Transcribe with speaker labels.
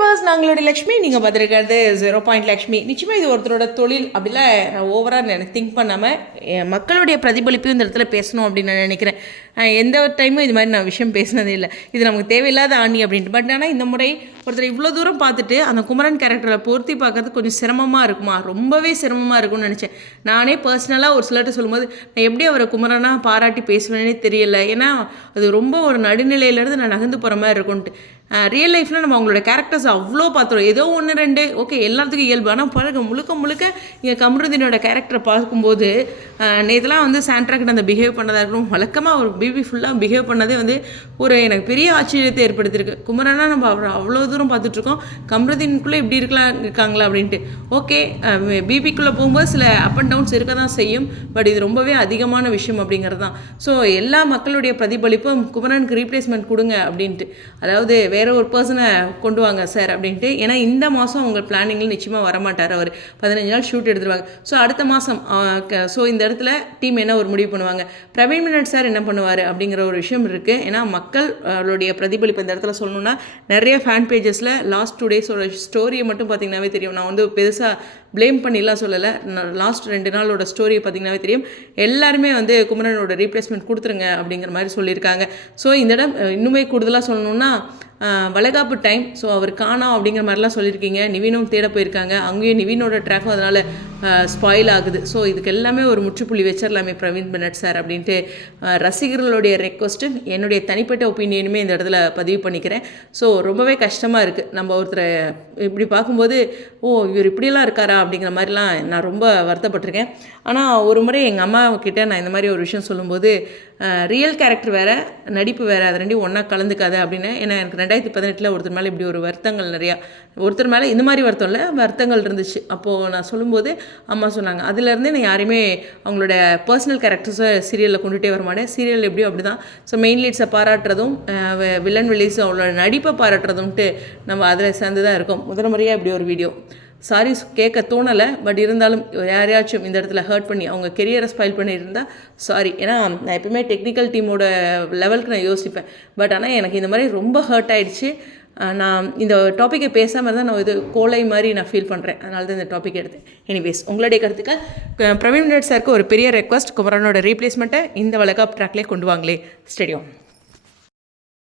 Speaker 1: Viewers நாங்களுடைய Lakshmi நீங்கள் பார்த்துருக்கிறது zero point Lakshmi. நிச்சயமாக இது ஒருத்தரோட தொழில். அப்படிலாம் நான் ஓவராக நினை திங்க் பண்ணாமல் மக்களுடைய பிரதிபலிப்பையும் இந்த இடத்துல பேசணும் அப்படின்னு நான் நினைக்கிறேன். எந்த ஒரு டைமும் இது மாதிரி நான் விஷயம் பேசினதே இல்லை. இது நமக்கு தேவையில்லாத ஆணி அப்படின்ட்டு. பட் ஆனால் இந்த முறை ஒருத்தர் இவ்வளோ தூரம் பார்த்துட்டு அந்த குமரன் கேரக்டரை பொருத்தி பார்க்கறது கொஞ்சம் சிரமமாக இருக்குமா? ரொம்பவே சிரமமாக இருக்கும்னு நினச்சேன். நானே பர்சனலாக ஒரு சிலர்கிட்ட சொல்லும்போது நான் எப்படி அவரை குமரனாக பாராட்டி பேசுவேனே தெரியல. ஏன்னா அது ரொம்ப ஒரு நடுநிலையிலேருந்து நான் நகர்ந்து போகிற மாதிரி இருக்கும்ன்ட்டு ரியல் லைஃப்பில் நம்ம அவங்களோட கேரக்டர்ஸ் அவ்வளோ பார்த்துருவோம். ஏதோ ஒன்று ரெண்டு ஓகே எல்லாத்துக்கும் இயல்பு. ஆனால் பழக முழுக்க முழுக்க இங்கே கமருதீனோட கேரக்டரை பார்க்கும்போது நேற்றுலாம் வந்து சாண்ட்ராக்கிட்ட அந்த பிஹேவ் பண்ணதாக இருக்கட்டும் வழக்கமாக அவர் பிபி ஃபுல்லாக பிஹேவ் பண்ணதே வந்து ஒரு எனக்கு பெரிய ஆச்சரியத்தை ஏற்படுத்தியிருக்கு. குமரனா நம்ம அவரை அவ்வளோ தூரம் பார்த்துட்ருக்கோம். கமருதீனுக்குள்ளே இப்படி இருக்கலாம் இருக்காங்களா அப்படின்ட்டு. ஓகே பிபிக்குள்ளே போகும்போது சில அப் அண்ட் டவுன்ஸ் இருக்க தான் செய்யும். பட் இது ரொம்பவே அதிகமான விஷயம் அப்படிங்கிறது தான் ஸோ எல்லா மக்களுடைய பிரதிபலிப்பும் குமரனுக்கு ரீப்ளேஸ்மெண்ட் கொடுங்க அப்படின்ட்டு. அதாவது வேற ஒரு பர்சனை கொண்டு வாங்க சார் அப்படின்ட்டு. ஏன்னா இந்த மாதம் உங்கள் பிளானிங்கில் நிச்சயமாக வரமாட்டார் அவர். பதினஞ்சு நாள் ஷூட் எடுத்துருவாங்க. ஸோ அடுத்த மாதம் ஸோ இந்த இடத்துல டீம் என்ன ஒரு முடிவு பண்ணுவாங்க? பிரவீன் மினட் சார் என்ன பண்ணுவார் அப்படிங்கிற ஒரு விஷயம் இருக்குது ஏன்னா மக்கள் பிரதிபலிப்பு இந்த இடத்துல சொல்லணும்னா நிறைய ஃபேன் பேஜஸில் லாஸ்ட் டூ டேஸோட ஸ்டோரியை மட்டும் பார்த்தீங்கன்னாவே தெரியும். நான் வந்து பெருசாக ப்ளேம் பண்ணிலாம் சொல்லலை. லாஸ்ட் ரெண்டு நாளோட ஸ்டோரியை பார்த்திங்கனாவே தெரியும். எல்லாருமே வந்து குமரனோட ரீப்ளேஸ்மெண்ட் கொடுத்துருங்க அப்படிங்கிற மாதிரி சொல்லியிருக்காங்க. ஸோ இந்த இடம் இன்னுமே கூடுதலாக சொல்லணும்னா வளைகாப்பு டைம் ஸோ அவர் காணோம் அப்படிங்கிற மாதிரிலாம் சொல்லியிருக்கீங்க. நிவினும் தேட போயிருக்காங்க. அங்கேயும் நிவினோட ட்ராக்கும் அதனால் ஸ்பாயில் ஆகுது. ஸோ இதுக்கு எல்லாமே ஒரு முற்றுப்புள்ளி வச்சிடலாமே பிரவீன் பெனட் சார் அப்படின்ட்டு ரசிகர்களுடைய ரெக்வஸ்ட்டு என்னுடைய தனிப்பட்ட ஒப்பீனியனுமே இந்த இடத்துல பதிவு பண்ணிக்கிறேன். ஸோ ரொம்பவே கஷ்டமாக இருக்குது நம்ம ஒருத்தரை இப்படி பார்க்கும்போது ஓ இவர் இப்படியெல்லாம் இருக்காரா அப்படிங்கிற மாதிரிலாம் நான் ரொம்ப வருத்தப்பட்டிருக்கேன். ஆனால் ஒரு முறை எங்கள் அம்மா நான் இந்த மாதிரி ஒரு விஷயம் சொல்லும்போது ரியல் கேரக்டர் வேறு நடிப்பு வேறு அது ரெண்டையும் ஒன்றா கலந்துக்காது அப்படின்னு. ஏன்னா எனக்கு ரெண்டாயிரத்தி பதினெட்டில் ஒருத்தர் மேலே இப்படி ஒரு வருத்தங்கள் நிறையா ஒருத்தர் மேலே இந்த மாதிரி வருத்தம் இல்லை வருத்தங்கள் இருந்துச்சு. அப்போது நான் சொல்லும்போது அம்மா சொன்னாங்க அதுலேருந்தே நான் யாரையுமே அவங்களோட பர்சனல் கேரக்டர்ஸை சீரியலில் கொண்டுகிட்டே வர மாட்டேன். சீரியல் எப்படியும் அப்படி தான் ஸோ மெயின் லீட்ஸை பாராட்டுறதும் வில்லன் வில்லிஸ் அவங்களோட நடிப்பை பாராட்டுறதும்ட்டு நம்ம அதில் சேர்ந்து தான் இருக்கோம். முதல் முறையாக இப்படி ஒரு வீடியோ சாரி கேட்க தோணலை பட் இருந்தாலும் யாரையாச்சும் இந்த இடத்துல ஹர்ட் பண்ணி அவங்க கெரியரை ஸ்பைல் பண்ணியிருந்தா சாரி ஏன்னா நான் எப்பவுமே டெக்னிக்கல் டீமோட லெவலுக்கு நான் யோசிப்பேன். பட் ஆனால் எனக்கு இந்த மாதிரி ரொம்ப ஹர்ட் ஆகிடுச்சு நான் இந்த டாப்பிக்கை பேசாமல் தான் நான் இது கோலை மாதிரி நான் ஃபீல் பண்ணுறேன் அதனால தான் இந்த டாபிக் எடுத்தேன். எனிவேஸ் உங்களுடைய கருத்துக்கள்? பிரவீன் ரெட் சாருக்கு ஒரு பெரிய ரெக்வஸ்ட் குமரனோட ரீப்ளேஸ்மெண்ட்டை இந்த வழக்காப் ட்ராக்லேயே கொண்டு வாங்களே. ஸ்டேடியம்